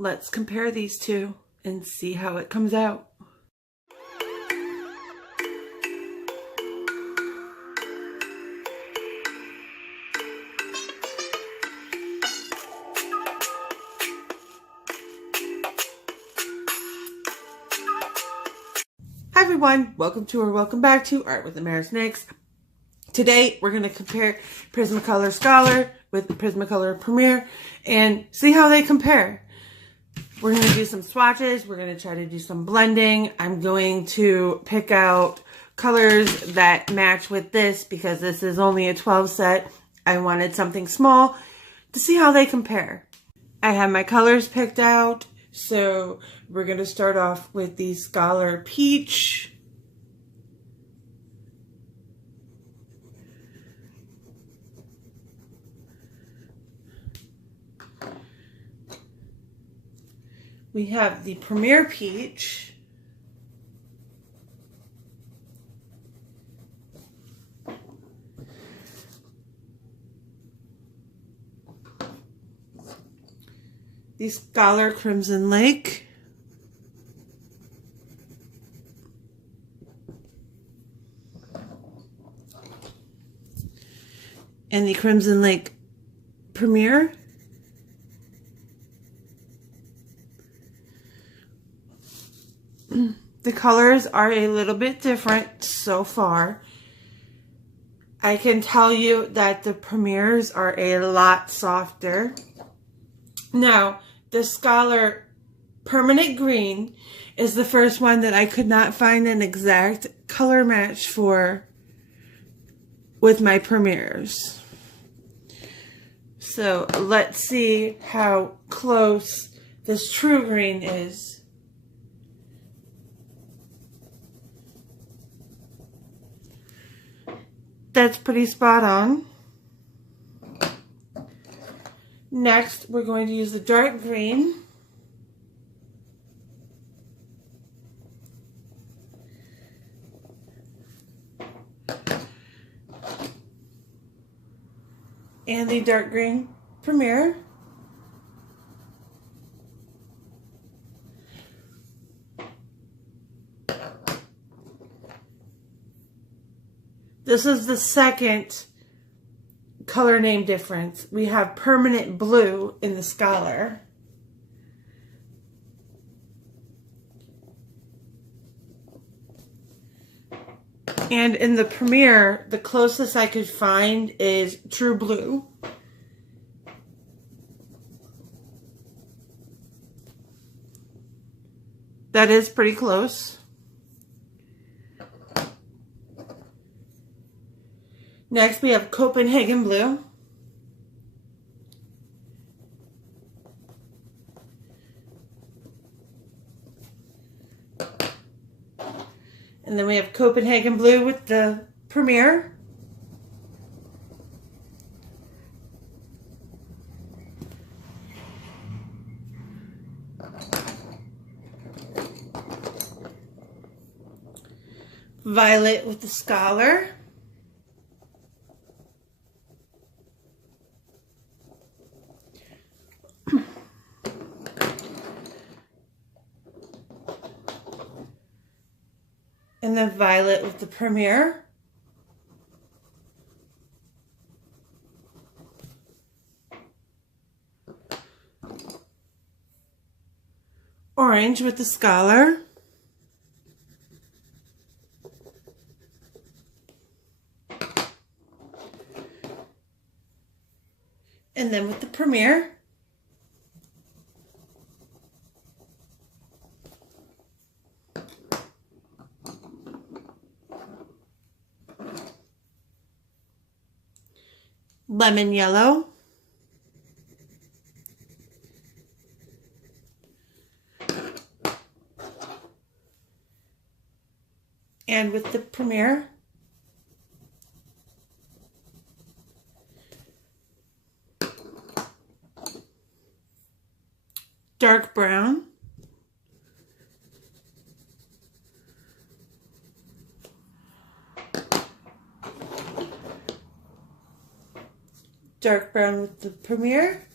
let's compare these two and see how it comes out. Hi everyone, welcome back to Art with Ameri's Next. Today we're going to compare Prismacolor Scholar with Prismacolor Premier and see how they compare. We're going to do some swatches, we're going to try to do some blending. I'm going to pick out colors that match with this because this is only a 12 set. I wanted something small to see how they compare. I have my colors picked out. So we're going to start off with the Scholar Peach. We have the Premier Peach. The Scholar Crimson Lake. And the Crimson Lake Premier. The colors are a little bit different so far. I can tell you that the Premiers are a lot softer. Now, the Scholar Permanent Green is the first one that I could not find an exact color match for with my Premiers. So let's see how close this True Green is. That's pretty spot on. Next, we're going to use the dark green. And the dark green Premier. This is the second color name difference. We have Permanent Blue in the Scholar. And in the Premier, the closest I could find is True Blue. That is pretty close. Next, we have Copenhagen Blue. And then we have Copenhagen Blue with the Premier. Violet with the Scholar. And then violet with the Premier. Orange with the Scholar. And then with the Premier. Lemon yellow. And with the Premier. Dark brown. Dark brown with the Premier.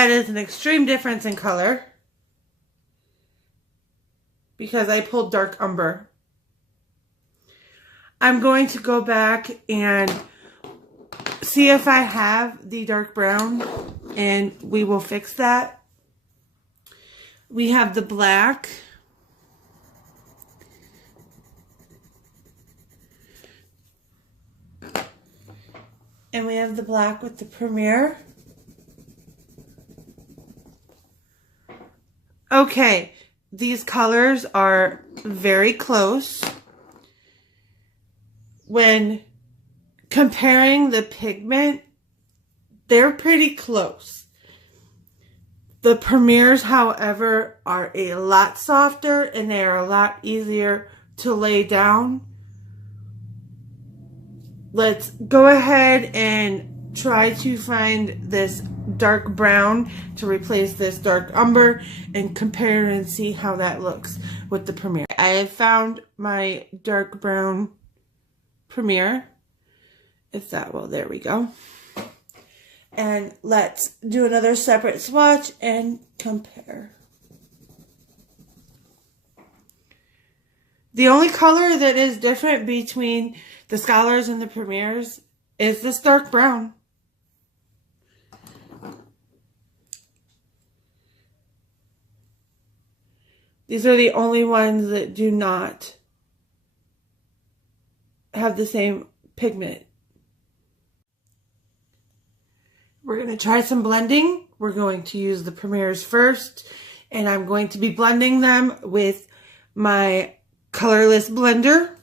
that is an extreme difference in color because I pulled dark umber. I'm going to go back and see if I have the dark brown, and we will fix that. We have the black. And we have the black with the Premier. Okay, these colors are very close. When comparing the pigment, they're pretty close. The Premiers, however, are a lot softer and they are a lot easier to lay down. Let's go ahead and try to find this dark brown to replace this dark umber and compare and see how that looks with the Premier. I have found my dark brown Premier. If that will, there we go. And let's do another separate swatch and compare. The only color that is different between the Scholars and the Premiers is this dark brown. These are the only ones that do not have the same pigment. We're going to try some blending. We're going to use the Premiers first, and I'm going to be blending them with my colorless blender.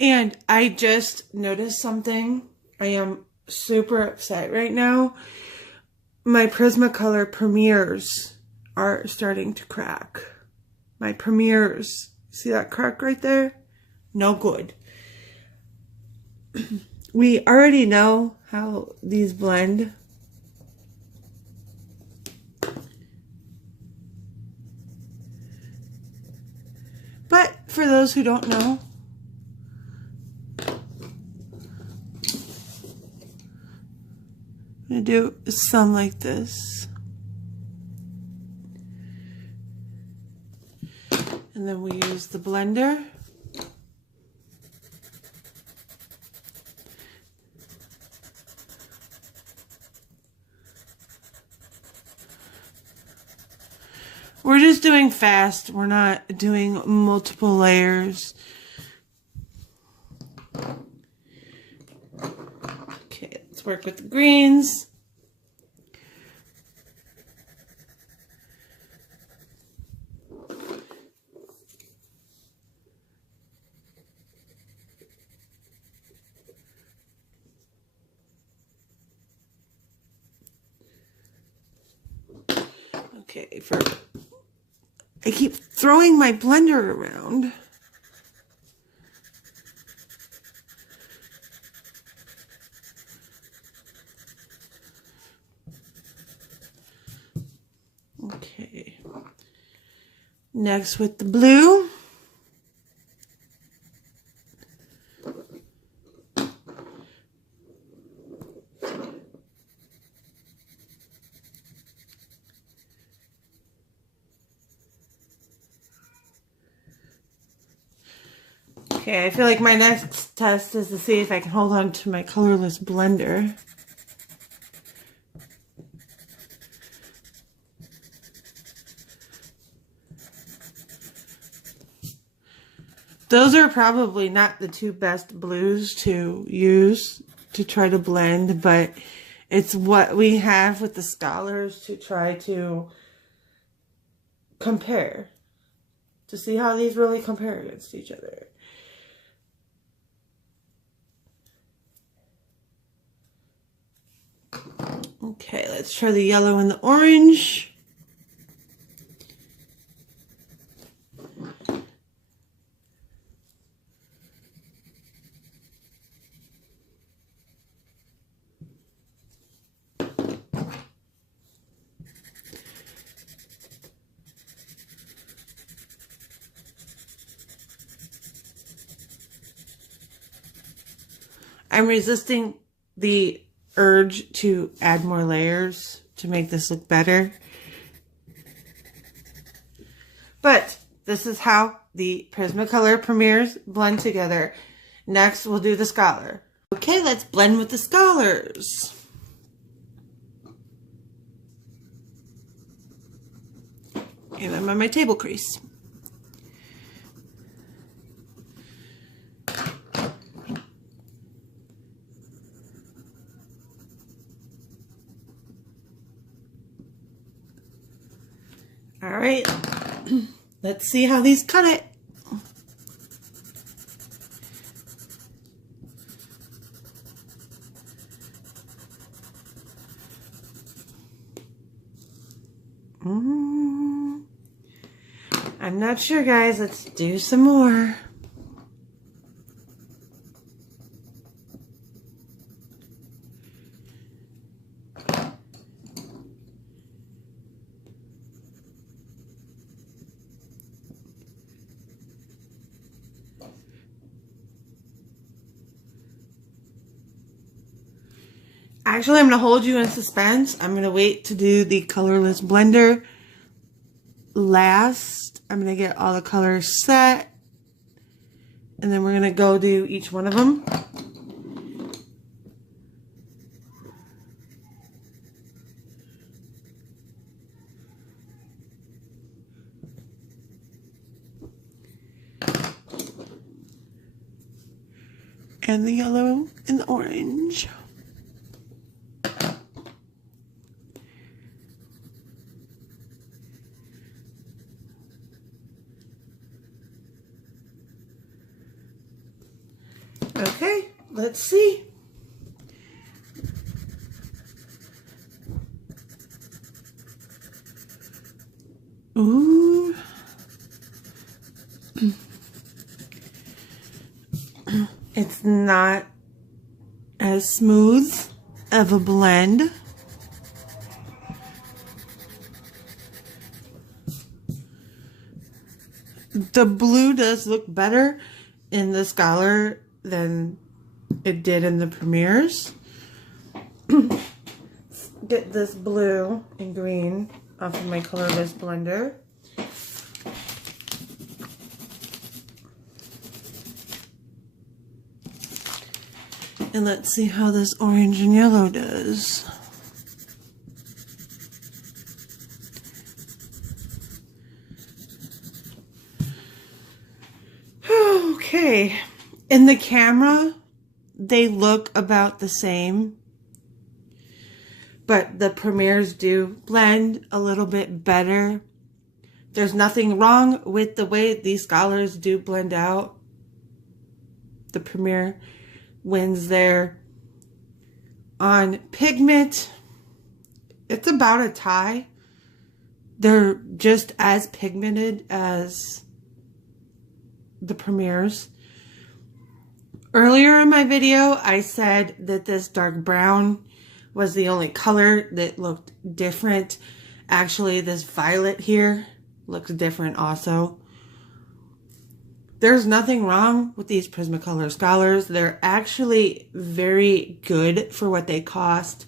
And I just noticed something. I am super upset right now. My Prismacolor Premiers are starting to crack. My Premiers. See that crack right there? No good. We already know how these blend. But for those who don't know, I'm going to do some like this. And then we use the blender. We're just doing fast. We're not doing multiple layers. Okay, let's work with the greens. Okay, I keep throwing my blender around. Okay. Next with the blue. Okay, I feel like my next test is to see if I can hold on to my colorless blender. Those are probably not the two best blues to use to try to blend, but it's what we have with the Scholars to try to compare, to see how these really compare against each other. Okay, let's try the yellow and the orange. I'm resisting the urge to add more layers to make this look better. But this is how the Prismacolor Premiers blend together. Next, we'll do the Scholar. Okay, let's blend with the Scholars. And I'm on my table crease. All right, let's see how these cut it. I'm not sure, guys. Let's do some more. Actually, I'm going to hold you in suspense. I'm going to wait to do the colorless blender last. I'm going to get all the colors set. And then we're going to go do each one of them. And the yellow and the orange. Okay, let's see. Ooh. It's not as smooth of a blend. The blue does look better in the Scholar than it did in the Premiers. Get this blue and green off of my colorless blender. And let's see how this orange and yellow does. Okay. In the camera, they look about the same, but the Premiers do blend a little bit better. There's nothing wrong with the way these Scholars do blend out. The Premier wins there. On pigment, it's about a tie. They're just as pigmented as the Premiers. Earlier in my video, I said that this dark brown was the only color that looked different. Actually, this violet here looks different also. There's nothing wrong with these Prismacolor Scholars. They're actually very good for what they cost.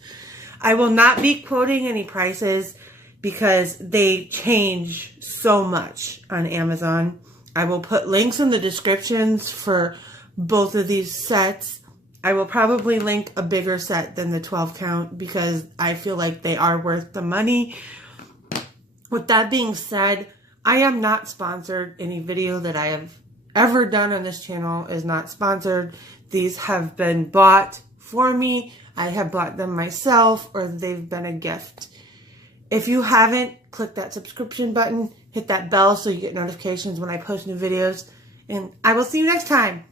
I will not be quoting any prices because they change so much on Amazon. I will put links in the descriptions for both of these sets. I will probably link a bigger set than the 12 count because I feel like they are worth the money. With that being said, I am not sponsored. Any video that I have ever done on this channel is not sponsored. These have been bought for me. I have bought them myself, or they've been a gift. If you haven't, click that subscription button, hit that bell so you get notifications when I post new videos, and I will see you next time.